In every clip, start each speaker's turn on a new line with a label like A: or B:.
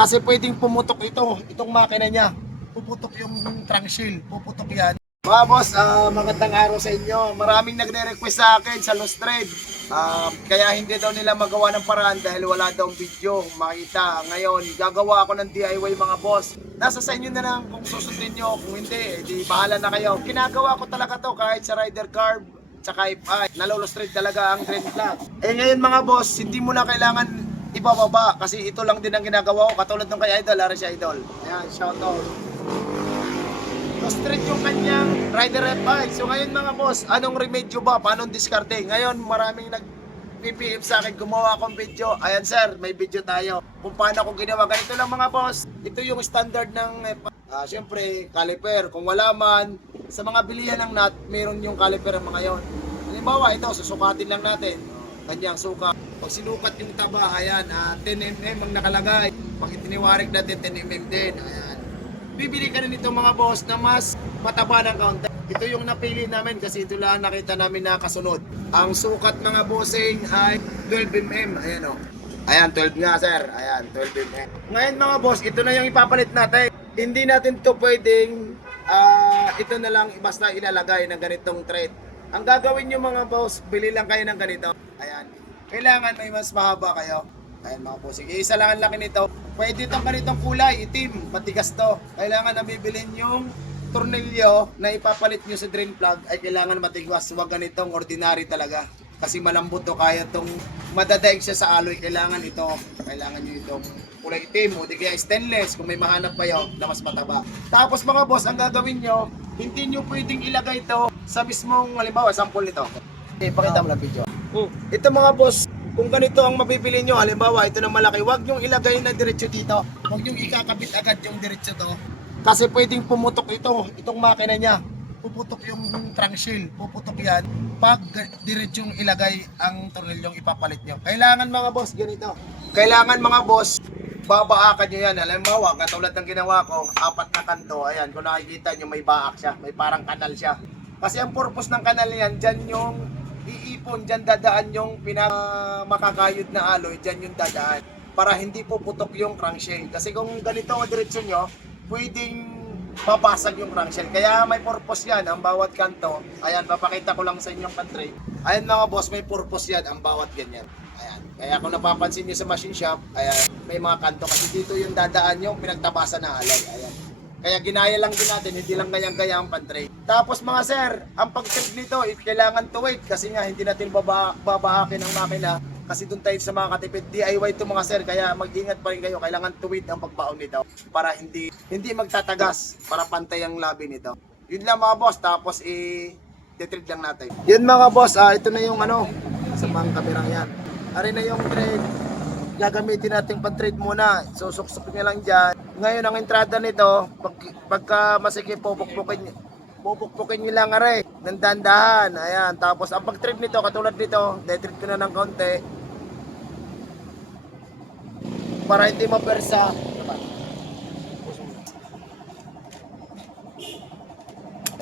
A: Kasi pwedeng pumutok ito, itong makina niya. Puputok yung trunk shield, puputok yan. Mga boss, ah, magandang araw sa inyo. Maraming nagre-request sa akin sa Lost Trade. Ah, kaya hindi daw nila magawa ng paraan dahil wala daw video makita. Ngayon, gagawa ako ng DIY mga boss. Nasa sa inyo na lang kung susundin nyo. Kung hindi, eh, di bahala na kayo. Ginagawa ko talaga to kahit sa Rider Carb tsaka FI. Nalolo straight talaga ang trend vlog. Eh ngayon mga boss, hindi mo na kailangan ibababa kasi ito lang din ang ginagawa ko. Katulad ng kay Idol, Aris Idol. Ayan, shout out. Straight yung kanyang rider at bike. So ngayon mga boss, anong remedyo ba? Paano diskarte? Ngayon maraming nag PPM sa akin, gumawa akong video. Ayan sir, may video tayo. Kung paano ko ginawa. Ganito lang mga boss. Ito yung standard ng, ah, syempre, caliper. Kung wala man, sa mga bilihan ng nut, meron yung caliper mga yon. Halimbawa, ito, susukatin lang natin. Kanyang suka. Pag sinukat yung taba, ayan, ah, 10mm ang nakalagay. Pag itiniwarig natin, 10mm din. Ayan bibili ka na nito mga boss na mas mataba ng kaunti. Ito yung napili namin kasi ito lang nakita namin na kasunod. Ang sukat mga bossing ay 12mm. Ayan o. Ayan, 12 nga sir. Ayan, 12mm. Ngayon mga boss, ito na yung ipapalit natin. Hindi natin to pwedeng ah, ito na lang basta ilalagay ng ganitong thread. Ang gagawin nyo mga boss, bili lang kayo ng ganito. Ayan. Kailangan may mas mahaba kayo. Ayan mga boss. Sige, isa lang ang laki nito. Pwede itong ganitong kulay, itim, matigas to. Kailangan na bibilin yung tornilyo na ipapalit nyo sa drain plug ay kailangan matigas. Huwag ganitong ordinary talaga. Kasi malambot to kaya itong madadaig siya sa alloy. Kailangan ito. Kailangan nyo itong kulay itim o di kaya stainless kung may mahanap kayo na mas mataba. Tapos mga boss, ang gagawin nyo, hindi nyo pwedeng ilagay ito sa mismong, halimbawa, sample nito. Eh, pakita mo lang video. Ito mga boss, kung ganito ang mabibili nyo, halimbawa ito na malaki, huwag nyo ilagay na diretso dito. Huwag nyo ikakabit agad yung diretso to. Kasi pwedeng pumutok ito, itong makina niya. Puputok yung trunk shield, puputok yan. Pag diretsong ilagay ang tornilyong ipapalit nyo. Kailangan mga boss, ganito. Kailangan mga boss, babaakan nyo yan. Halimbawa, katulad ng ginawa ko, apat na kanto, ayan, kung nakikita nyo may baak siya, may parang kanal siya. Kasi ang purpose ng kanal yan, dyan yung iipon, dyan dadaan yung pinakamakakayod na aloy, dyan yung dadaan. Para hindi puputok yung crankshaft. Kasi kung ganito ang diretsyon nyo, pwedeng mabasag yung crankshaft. Kaya may purpose yan, ang bawat kanto. Ayan, papakita ko lang sa inyong country. Ayan mga boss, may purpose yan, ang bawat ganyan. Ayan. Kaya kung napapansin nyo sa machine shop, ayan, may mga kanto kasi dito yung dadaan yung pinagtabasan na alay. Ayan. Kaya ginaya lang din natin, hindi lang gayang-gaya ang pantray. Tapos mga sir, ang pag-check nito, eh, kailangan to wait kasi nga hindi natin baba babahakin ang makina kasi doon tayo sa mga katipid DIY to mga sir kaya mag-ingat pa rin kayo kailangan tuwid ang pagbaon nito para hindi hindi magtatagas para pantay ang labi nito yun lang mga boss tapos i detread lang natin yun mga boss ah, ito na yung ano sa mga kamerang yan ari na yung thread gagamitin natin pang trade muna. Susuksok nyo lang dyan. Ngayon, ang entrada nito, pag, pagka masikip, pupukpukin, pupukpukin nyo lang are, ng dandahan. Ayan, tapos ang pag-trade nito, katulad nito, detrade ko na ng konti. Para hindi mapersa.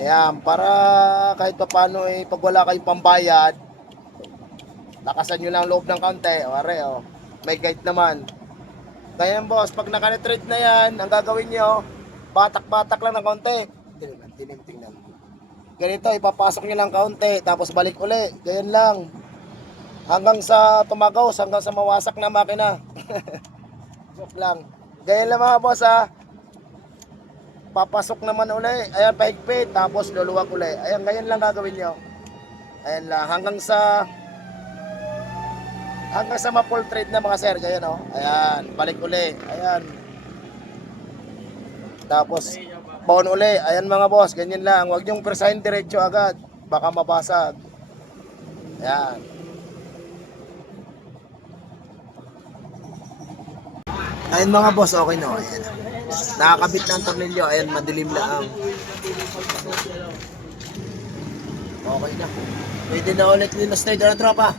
A: Ayan, para kahit pa paano eh, pag wala kayong pambayad, lakasan nyo lang loob ng kaunti. O, are, oh may guide naman. Yan, boss, pag naka-retreat na yan, ang gagawin nyo, batak-batak lang ng konti. Tingnan, tingnan, tingnan. Ganito, ipapasok nyo lang kaunti, tapos balik uli. Ganyan lang. Hanggang sa tumagaw, hanggang sa mawasak na makina. Joke lang. Ganyan lang mga boss ha. Papasok naman uli. Ayan, pahigpit, tapos luluwag uli. Ayan, ganyan lang gagawin nyo. Ayan lang. Hanggang sa hanggang sa ma-full trade na mga sir, ganyan oh. Ayan, balik uli. Ayan. Tapos pawn uli. Ayan mga boss, ganyan lang. Huwag niyong persahin diretso agad. Baka mabasag. Ayan. Ayan mga boss, okay na. oh. Ayan. Nakakabit na ang tornilyo. Ayan, madilim lang. Okay na. Pwede na ulit straight na tropa.